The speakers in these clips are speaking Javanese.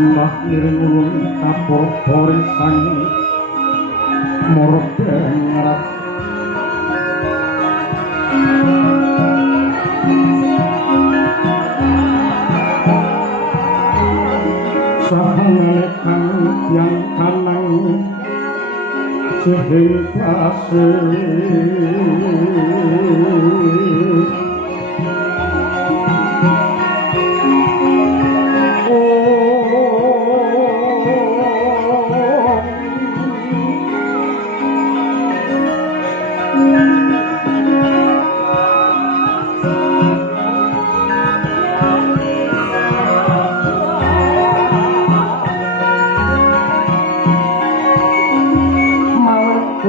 sembah miring ulun kapur porisan mordengrat sahangalekan yang kanang sehing pasir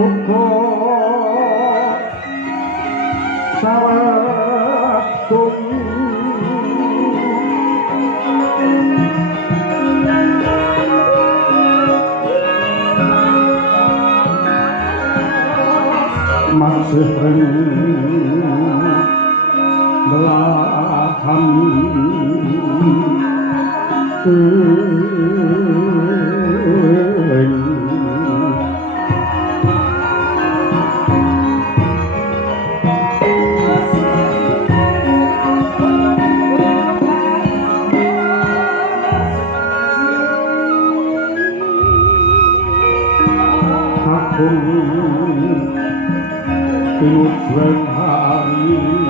uga sawatung masih ring belahan Pinujeng hari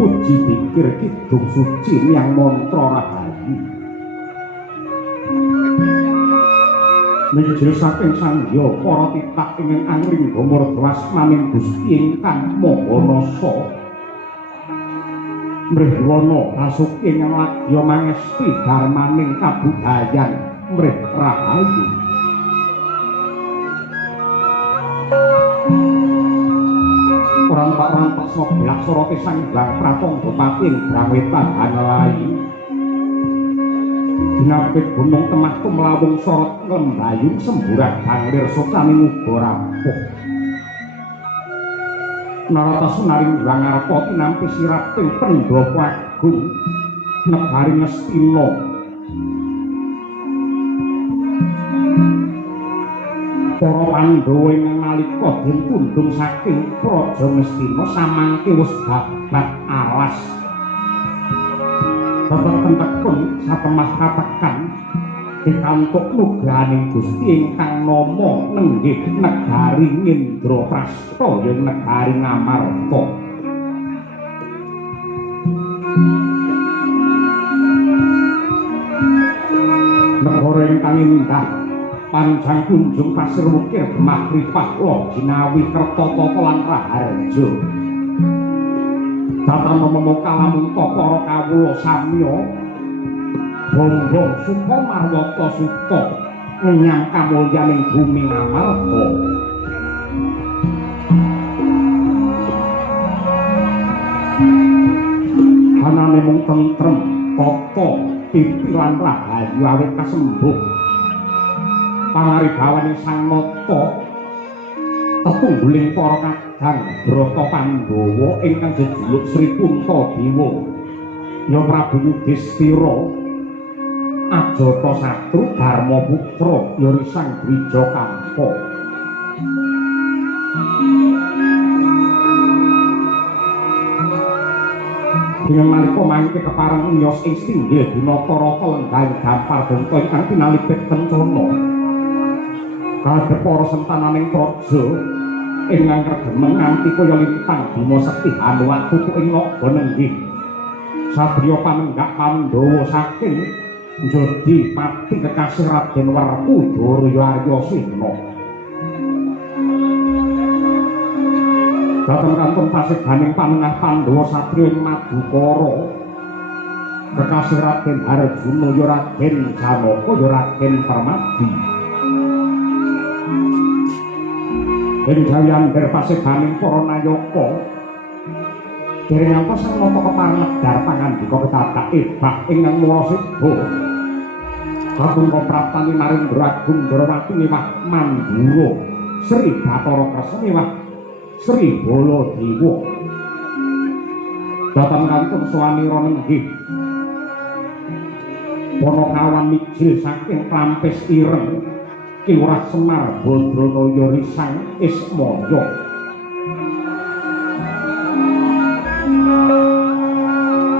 puji pikir kidung suci yang mantra rahayu mijil saking sangya para titah ingkang angling gomordwas maning Gusti ingkang maha nasa mrihwana asuki ingkang ladya mangesti darmaning kabudayan mrih rahayu rampak-rampak soblak soroti sangbang pratangga pati ing Brawetan Hanelayi dinapit gunung temah tumlawung sorot nglembayung semburat banglir socaning uga rapuh narata sunaring wangarta tinampi siraping Pandhawa Agung negari Ngastina para Pandhawa ing nalika den tundung saking Praja Ngastina samangke wis babat alas tetep tekun satemah katekan dikantuk nugraning Gusti ingkang nama nenggih negari Ngendraprasta ya negari Ngamarta negara ingkang indah panjang kunjung pasir wukir makrifah lo jinawi kertotoko lan raharja datang memomo kalamun para kawula samya bongbong suka marwata suta ngenyang kamulyaning bumi Ngamarta anane mung tentrem tata pimpilan rahayu awit kasembuh pangaribawaning Sang Nata tetungguling para kadang Brata Pandhawa ingkang jejuluk Sri Puntadewa ya Prabu Yudhistira Ajata Satru Darmaputra ya Risang Dwijakampa dengan nalika mangke kepareng nyos ing singgil Dinata-rata lenggang gampar benta ingkang pinalipit kencana kadhep para sentananing praja ingkang regemen nganti kaya lintang bima setih anuwat tutuk ing naga nenggih satriya panenggak Pandhawa saking Jodi Pati kekasih Raden Werkudara Aryasena dateng kantun pasidaning panengah Pandhawa satriya ing Madukara kekasih Raden Arjuna ya Raden Janaka ya Raden Permadi ing jawian derpasebaning para nayaka dereng angka sang nata kepareng medhar pangandika ketatak ebak ingkang murasida Agung Praptani Narendra Agung Darawati miwah Mandura Sri Bathara Krasa miwah Sri Baladewa datang kantun swanira nenggih Ponokawan mijil saking Klampis Ireng Kiwrah Semar Badranaya Risang Ismaya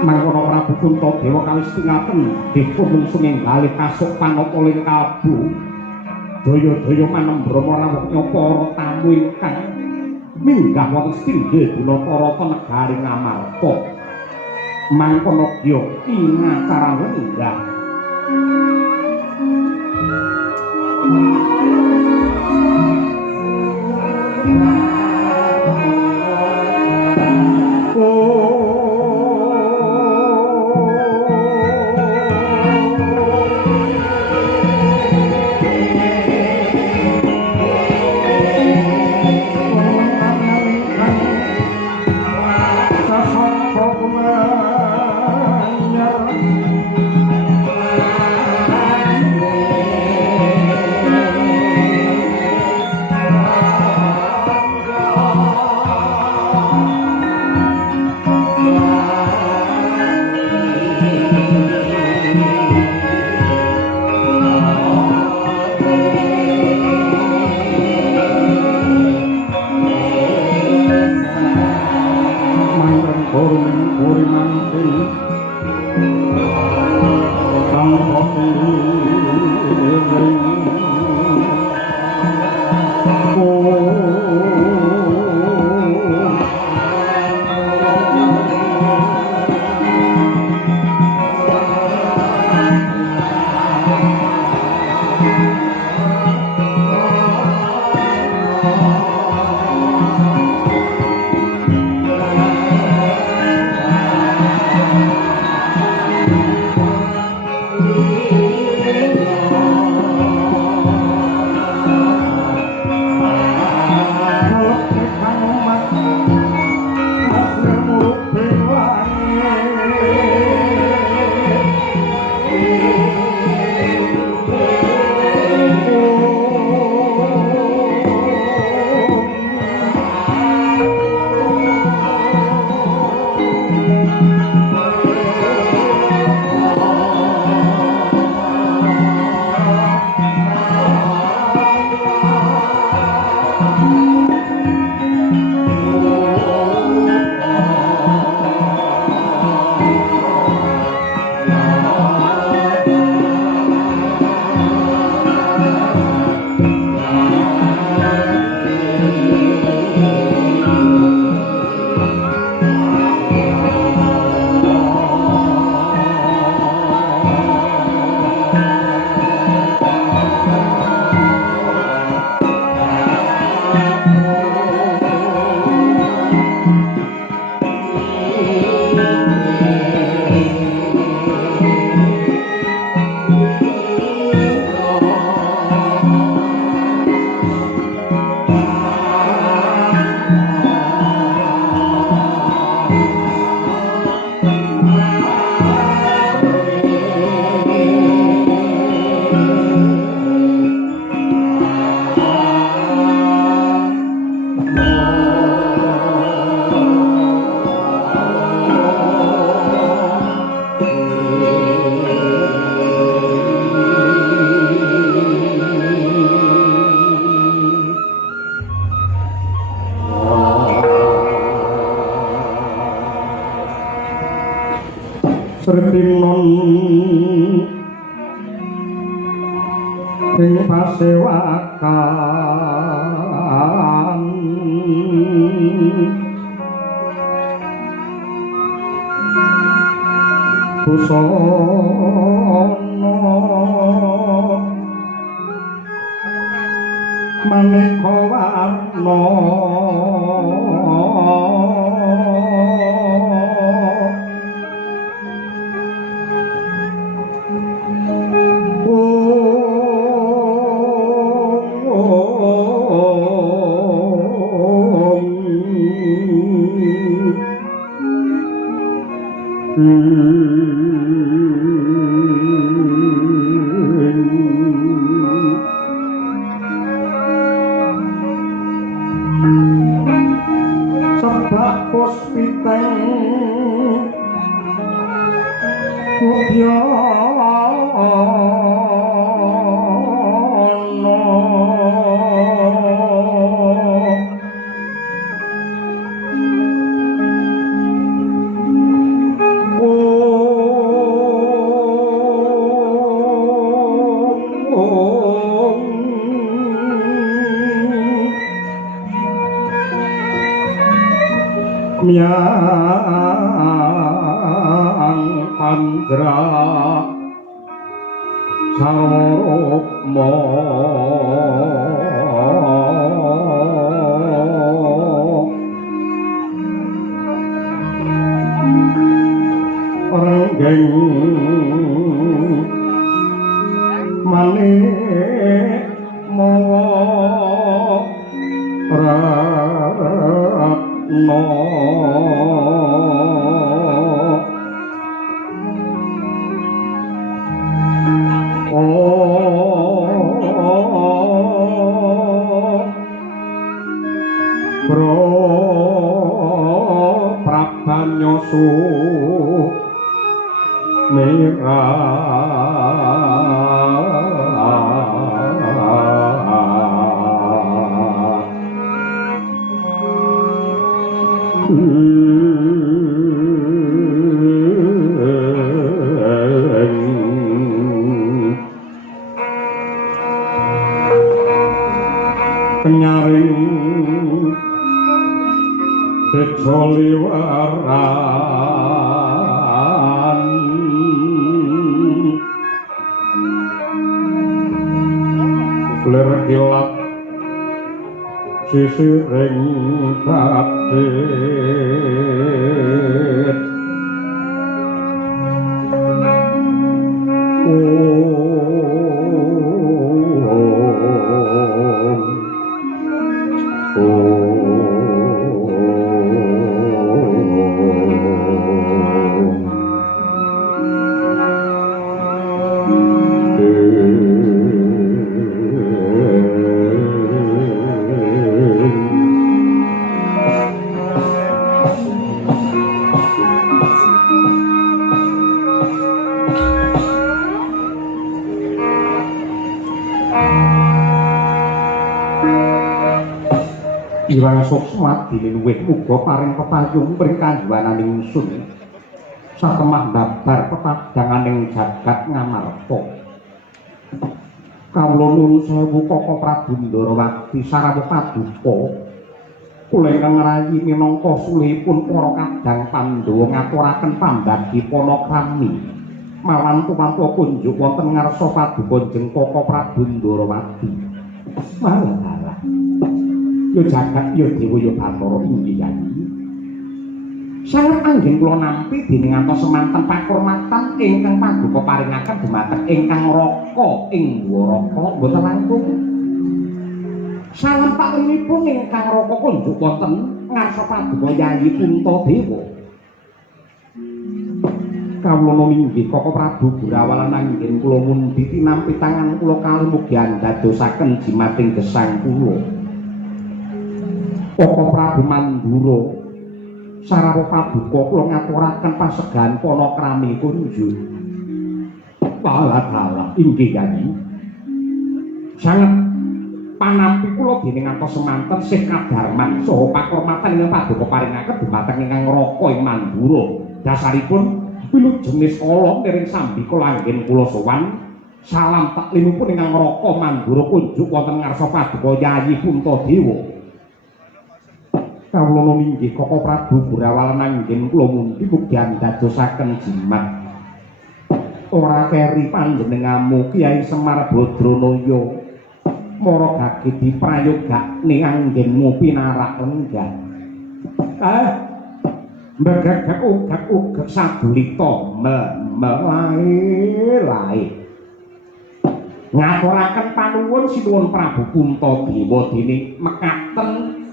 mangkono Prabu Kuntadewa kalistingaken dipun sumenggalih kasuk panapa kalbu daya-daya manembromo rawuhnya para tamu ingkang minggah wonten Stinggil Gunatarata negaring Amarta mangkono ya ingacara lenggah Sretinon ing pasewakan busana maneka warna Sedak puspiteng Miang Pandra Sarokmo Renggeng Manik Mawa Ratno Prabanyosu penyaring kejoliwaran lir kilat sisiring kadit Iwang Suksma diluwih muga paring pepayung pring kanjuwananing ingsun satemah ndabar pepadanganing jagat ngamarta kawula nuwun sewu Koko Prabu Ndarawati sarawuh paduka kula ingkang rayi minangka sulihipun para kadang Pandhawa ngaturaken pambagi panakrami mawan tumanto kunjuk wonten ngarsa paduka jeneng Koko Prabu Ndarawati malah yo jagat yo dewa yo Bathara inggih Yayi. Sanget anggen kula nampi dening antos semanten pakurmatan ingkang paduka paringaken dumateng ingkang raka ing Dwaraka boten langkung. Salam paklemipun ingkang raka kunjuk wonten ngarsa paduka Yayi Puntadewa. Kawula inggih Koko Prabu Burawalan anggen kula mundi tinampi tangan kula kalih mugi andadosaken jimating gesang kula. Koko Prabu Mandura sarawuh paduka kula ngaturaken pasegahan panakrami kunjuk. Walah inggih Yayi. Sanget panampi kula dening antos semanten sih kadarman saha pakurmatan ingkang paduka paringaken dumateng ingkang Raka ing Mandura. Dasaripun wilujenging kala niring sambika langgen kula sowan salam taklimipun ingkang Raka Mandura kunjuk wonten ngarsa paduka Yayi Puntadewa. Kawula inggih Koko Prabu Burawalan anggen kula mundi mugi andadosaken jimat ora keri panjenengamu Kyai Semar Badranaya mara gage diprayogakne anggenmu pinarak lenggah mbegek ugek sadulita melae ngaturaken panuwun sinuwun Prabu Puntadewa dene mekaten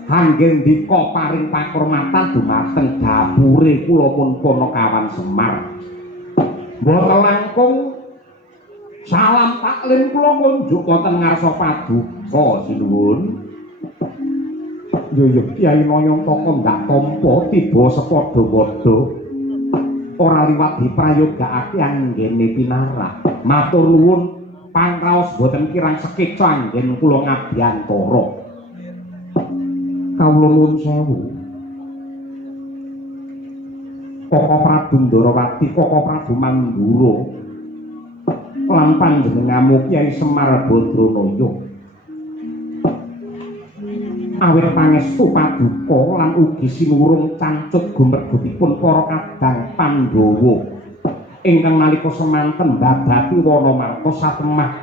Anggen dika paring pakurmatan dumateng dapure kula pun Ponokawan Semar. Mboten langkung salam taklim kula ngunjuk wonten ngarsa paduka sinuwun. Yo Kyai Nayantaka ndak tampa tiba sepadha-padha. Ora liwat diprayogakake anggene pinarak. Matur nuwun pangraos boten kirang sekeca anggen kula ngabiyantara. Kawula nuwun sewu. Koko Prabu Ndarawati, Koko Prabu Mandura lan panjenenganmu Kyai Semar Badranaya. Awit pangestu paduka lan ugi sinurung cancut gumrebutipun para kadang Pandhawa ingkang nalika semanten babati Wanamarta satemah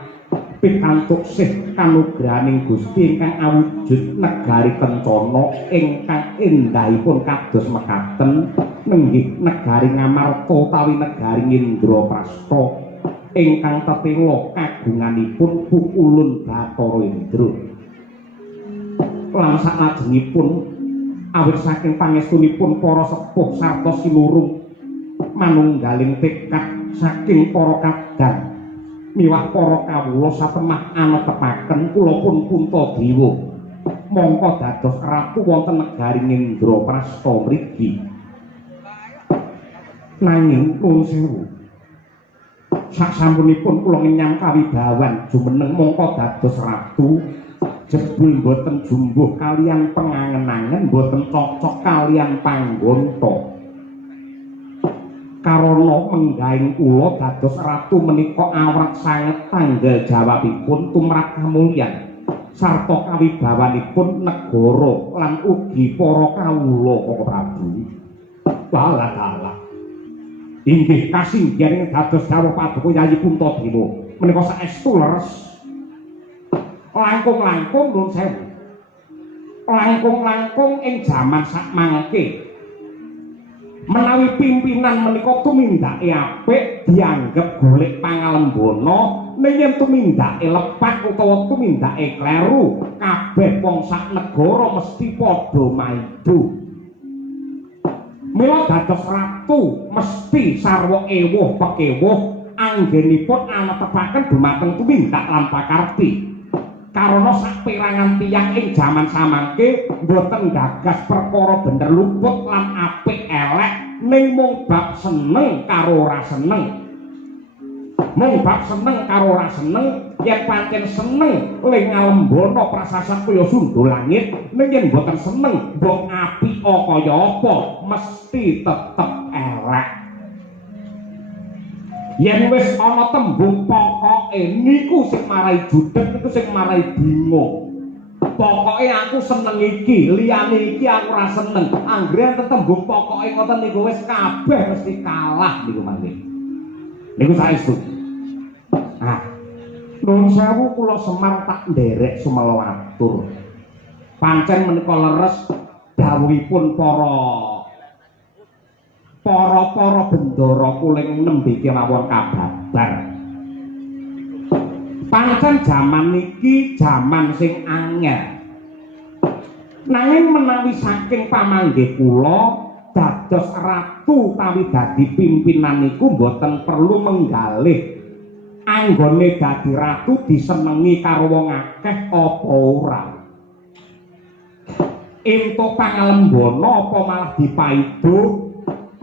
pikantuk sih kanugrahaning Gusti ingkang awujud negari Kencana ingkang endahipun kados mekaten nenggih negari Ngamarta utawi negari Indraprastha ingkang tetela kagunganipun pukulun Bathara Indra. Lan salajengipun awit saking pangestunipun para sepuh sarta sinurung manunggaling tekad saking para kadang miwah para kawula satemah anetepaken kula pun Puntadewa mongko dados ratu wonten negari Indraprastha mriki. Nanging nuwun sewu, sasampunipun kula ngenyam kawibawan jumeneng mongko dados ratu jebul boten jumbuh kalian pengangen-angen boten cocok kalian panggonta. Karana menggaing kula dados ratu menika awrat sanget tanggal jawabipun tumrap kamulyan sarta kawibawanipun negara lan ugi para kawula Koko Prabu. Dalah inggih kasinggihan dados dawuh paduka Yayi Puntadewa menika saestu leres. Langkung-langkung nuwun sewu. Langkung-langkung ing jaman sakmangke menawi pimpinan menika tumindake apik dianggep golek pangalembana, yen tumindake lepat utawa tumindake kleru kabeh wong sak negara mesti padha maido. Mila dados ratu mesti sarwa ewuh pekewuh anggenipun anetepaken dumateng tumindak lan pakarti. Karana saperangan tiyang ing jaman samangke mboten gagas perkara bener luput lan apik elek ning mung bab seneng karo ora seneng. Mung bab seneng karo ora seneng, yen pancen seneng ling ngalembana prasasat kaya sundha langit, ning yen mboten seneng mbok apik kaya apa mesti tetep elek. Yen wis ana tembung pokoke niku sing marai judeg, niku sing marai bingung. Pokoke aku seneng iki, liyane iki aku ora seneng. Anggere tembung pokoke ngoten niku wis kabeh mesti kalah niku mangke. Niku saestu. Ah. Nuwun sewu kula Semar tak nderek sumelawatur. Pancen menika leres dawuhipun para bendara kuling nembe kemawon kababar. Pancen jaman niki jaman sing angel. Nanging menawi saking pamanggih kula dados ratu utawi dadi pimpinan niku mboten perlu menggalih anggone dadi ratu disenengi karo wong akeh apa ora. Entuk pangalembana apa malah dipaido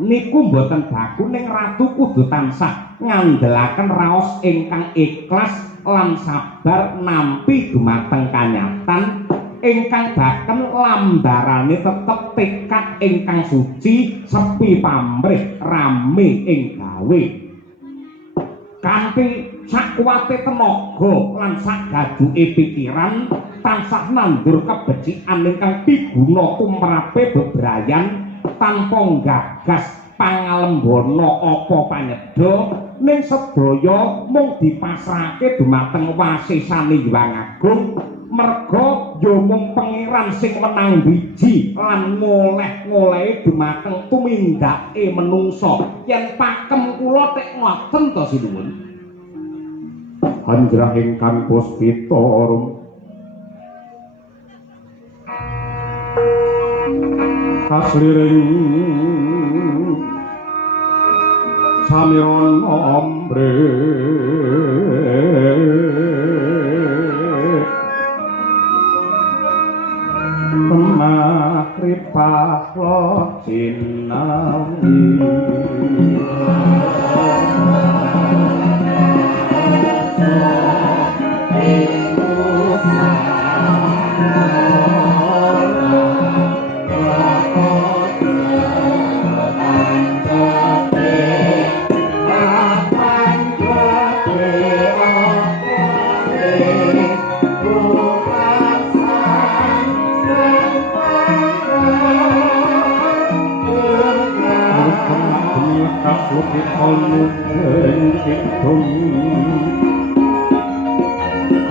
niku mboten baku ning ratu kudu tansah ngandelaken raos ingkang ikhlas lan sabar nampi dumateng kanyatan ingkang baken lambarane tetep tekad ingkang suci sepi pamrih rame ing gawe kanthi sakuwate tenaga lan sagaduke pikiran tansah nandur kebecikan ingkang piguna tumrape bebrayan tanpa gagas pangalembana apa panyedha ning sedaya mung dipasrahake dumateng wasisane Hyang Agung merga ya mung pangeran sing menang wiji lan ngoleh-ngolehi dumateng tumindake menungsa yen pakem kula tek ngoten to sinuwun Hanjrah ingkang puspita kasliring samiron ombre makrifah lo sinawi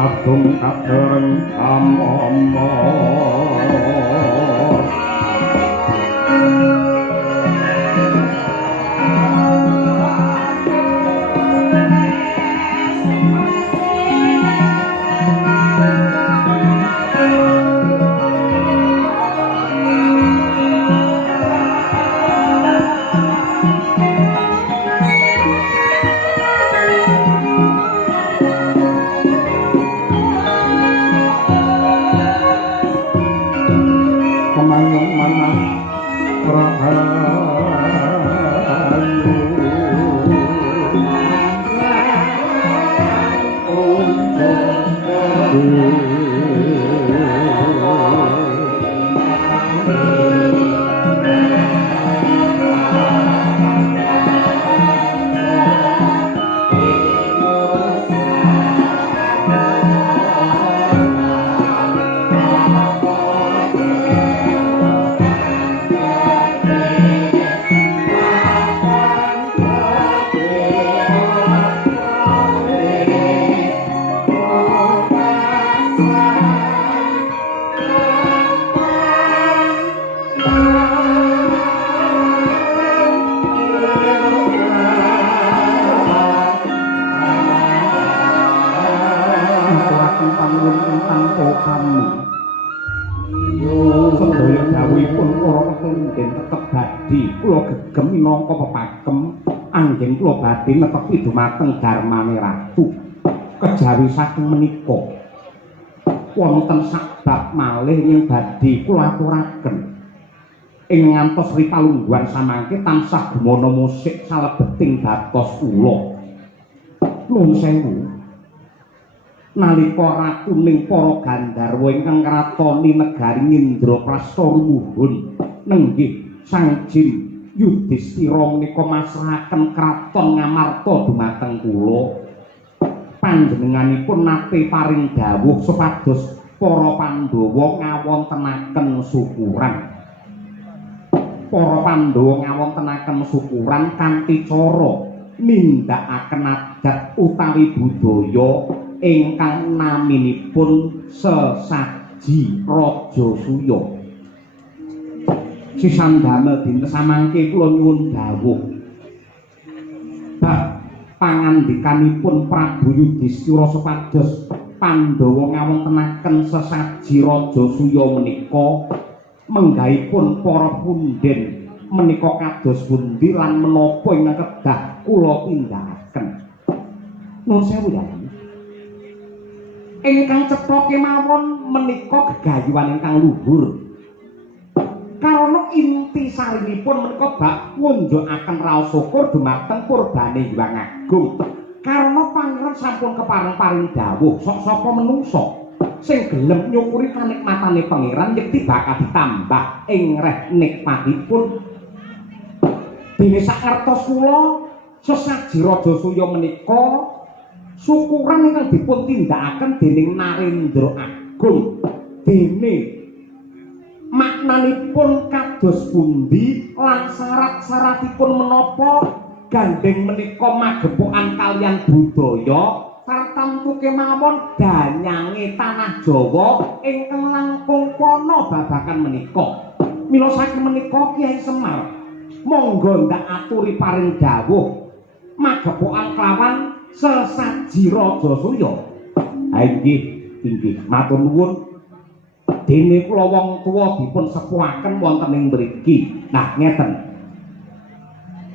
Kadung kadang amomo badhe netepi dumateng garmane ratu kejawi saking menika wonten sabab malih ing badhe kula aturaken ing ngantos ripalungguhan samangke tansah gumana musik salebeting dados kula nuwun sewu nalika ratuning para gandharwa ingkang kratoni negari Indraprastha rumuhun nenggih Sang Jin Yudhistira menika masrahaken kraton Ngamarta dumateng kula. Panjenenganipun nate paring dawuh supados para Pandhawa ngawontenaken syukuran. Para Pandhawa ngawontenaken syukuran kanthi cara nindakaken adat utawi budaya ingkang naminipun sesaji Raja Suya. Sisan damel dinten samangke kula nyuwun dawuh bab pangandikanipun Prabu Yudhistira supados Pandhawa ngawontenaken sesaji Raja Suya menika menggahipun para punden menika kados pundi lan menapa ingkang kedah kula tindakaken. Nuwun sewu ya. Ingkang cetha kemawon menika gegayuhan ingkang luhur. Karana inti sarinipun menika bab ngunjukaken raos syukur dumateng purbane Hyang Agung. Karana pangeran sampun kepareng-paring dawuh sok sapa menungsa sing gelem nyukuri kanikmatane pangeran yekti bakal ditambah ing reh nikmatipun. Dene sakertos kula sesaji Raja Suya menika syukuran ingkang dipun tindakaken dening Narendra Agung. Dene maknanipun kados pundi lan syarat-syaratipun menapa gandeng menika magepokan kalian budaya tartamtu kemawon danyange tanah Jawa ingkang langkung kono babagan menika. Mila saking menika Kyai Semar monggo ndak aturi paring dawuh magepokan kelawan sesaji Raja Suya. Ha inggih matur nuwun. dene kula wong tuwa dipun sepuhaken wonten ing mriki. Nah, ngeten.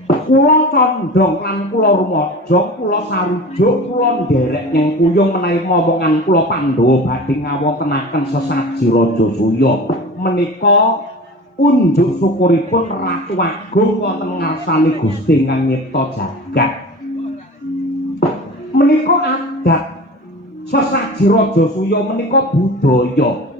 Kula condong lan kula rumaja, kula sarujuk, kula nderek nyeng kuyung menawi momongan kula Pandhawa badhe ngawontenaken sesaji Raja Suya. Menika unjuk syukuripun Ratu Agung wonten ngarsane Gusti ingkang nyipta jagat. Menika adat sesaji Raja Suya menika budaya.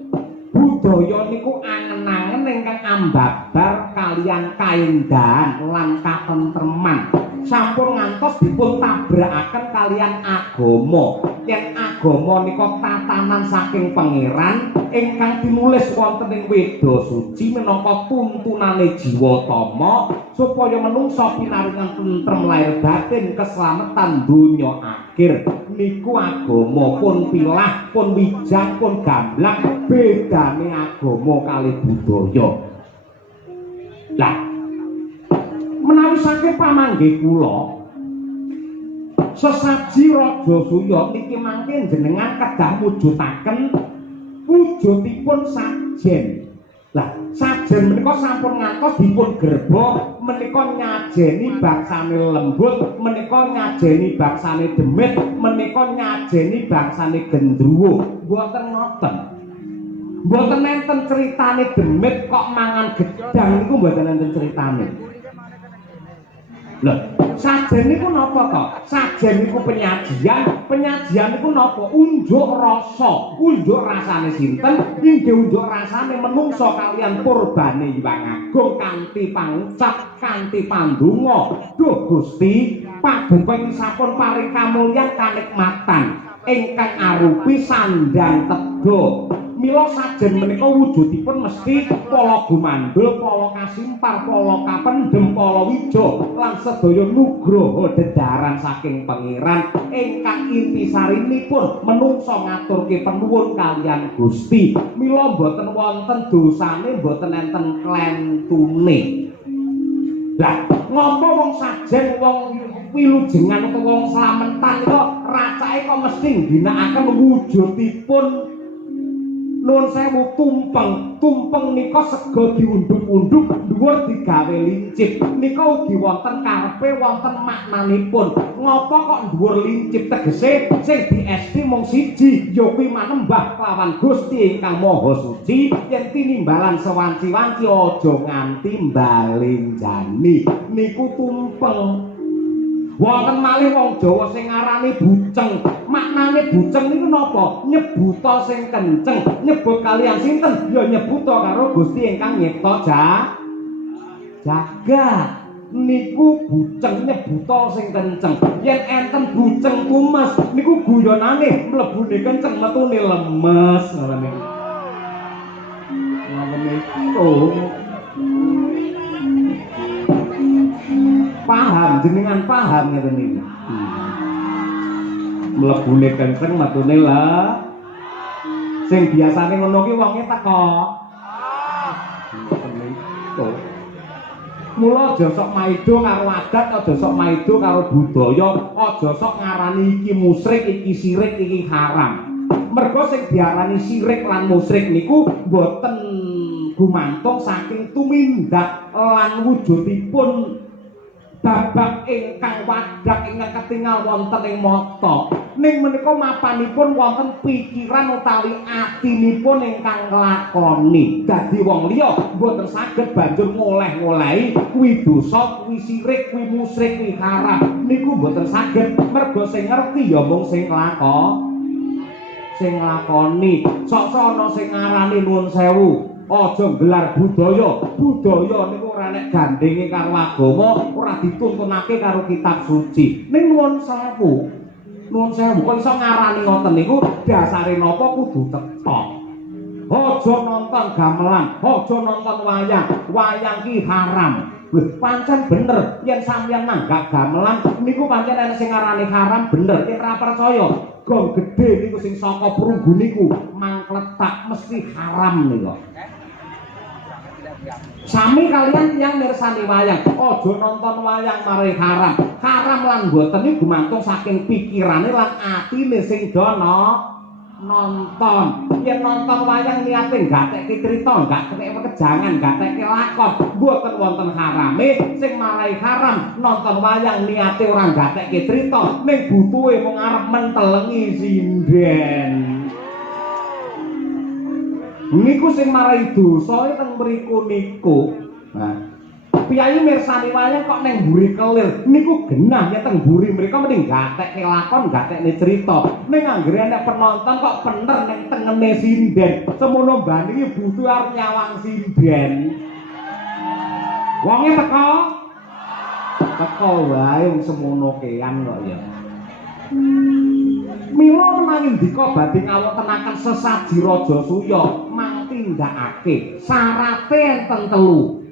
Budaya niku angen-angen ingkang ambabar kalian kaendahan lan katentreman. Sampun ngantos dipun tabrakaken kalian agama. Yen agama nika tatanan saking pangeran ingkang tinulis wonten ing Weda Suci minangka tuntunane jiwatama supaya manungsa pinaringan tentrem lahir batin keslametan donya akhir. Niku agama pun pilah, pun wijang, pun gamblang, bedane agama kali budaya. Lah, menawi saking pamanggih kula, sesaji Raja Suya niki mangke jenengan kedah mujudaken wujudipun sajen. Lah, sajen menika sampun ngantos dipun gerba menika nyajeni bangsane lembut, menika nyajeni bangsane demit, menika nyajeni bangsane gendruwo. Mboten ngoten. Mboten enten critane demit kok mangan gedang niku mboten enten critane. Lho, sajen niku napa to? Sajen niku penyajian, penyajian niku napa? Unjuk rasa, unjuk rasane sinten? Inggih unjuk rasane menungsa kalian purbane Hyang Agung kanthi pangucap, kanthi pandonga. Duh Gusti, paduka sampun paring kamulyan kanikmatan ingkang arupi sandang tega. Mila sajen menika wujudipun mesti pala gumandul, pala kasimpar, pala kapendhem, pala wija lan sedaya nugraha dedaran saking pangeran ingkang intisarinipun menungsa ngaturke panuwun kalian Gusti. Mila boten wonten dosane, boten enten klentune. Lah, ngapa wong sajen, wong wilujengan utawa wong slamentan kok racake kok mesti ngginakaken wujudipun nuwun sewu tumpeng. Tumpeng nika sega diundhuk-undhuk, dhuwur digawe lincip. Nika ugi wonten karepe, wonten maknanipun. Ngapa kok dhuwur lincip? Tegese sing diesti mung siji, ya kuwi manembah kelawan Gusti ingkang Maha Suci. Yen tinimbalan sewanci-wanci aja nganti mbalenjani. Niku tumpeng. Wonten malih wong Jawa sing ngarani buceng. Maknane buceng niku napa? Nyebuta sing kenceng. Nyebut kalian sinten? Ya nyebuta karo Gusti ingkang nyipta jagat. Niku buceng nyebuta sing kenceng. Yen enten buceng kumes niku guyonane mlebune kenceng metune lemes ngoten niku. Ngoten niku. Paham, jenengan paham ngeten niku. Mlebune kenceng metune lah. Sing biasane ngono ki wonge teko. Mula aja sok maido karo adat, aja sok maido karo budaya, aja sok ngarani iki musyrik, iki syirik, iki haram. Mergo sing diarani syirik lan musyrik niku boten gumantung saking tumindak lan wujudipun babak ingkang wadak ingkang ketingal wonten ing mata. Ning menika mapanipun wonten pikiran utawi atinipun ingkang nglakoni. Dadi wong liya mboten saged banjur ngoleh-ngolehi kuwi dosa, kuwi sirik, kuwi musyrik, kuwi haram. Niku mboten saged mergo sing ngerti ya mung sing nglakoni. Sok-sok ana sing ngarani nuwun sewu. Aja gelar budaya. Budaya niku ora nek gandenge karo agama, ora dituntunake karo kitab suci. Ning nuwun sewu. Nuwun sewu kok iso ngarani ngoten niku dasare napa kudu tetok. Aja nonton gamelan, aja nonton wayang. Wayang ki haram. Lho, pancen bener yen sampeyan nanggak gamelan niku pancen ana sing ngarani haram bener. Yen ora percaya, gong gedhe niku sing saka perunggu niku mangkletak mesti haram niku. Sami kalian yang mirsani wayang, aja nonton wayang mari haram. Haram lan mboten niku gumantung saking pikirane lan atine sing nonton yen nonton wayang niate gatekke crita gak ketek kejangan gatekke lakon mboten wonten harame sing marai haram nonton wayang niate ora gatekke crita ning butuhe mung arep mentelengi sinden niku sing marai dosa teng mriku niku nah Piyayi mirsani wayang kok neng mburi kelir niku genah ya teng mburi mereka mending gatekke lakon gatekne cerita ning anggere nek penonton kok bener ning tengene sinden semono bandingi butuh arep nyawang sinden wonge teko wae wong semono kean kok ya mila menanging dika badhe ngawontenaken sesaji raja suya mang tindakake sarate enten telu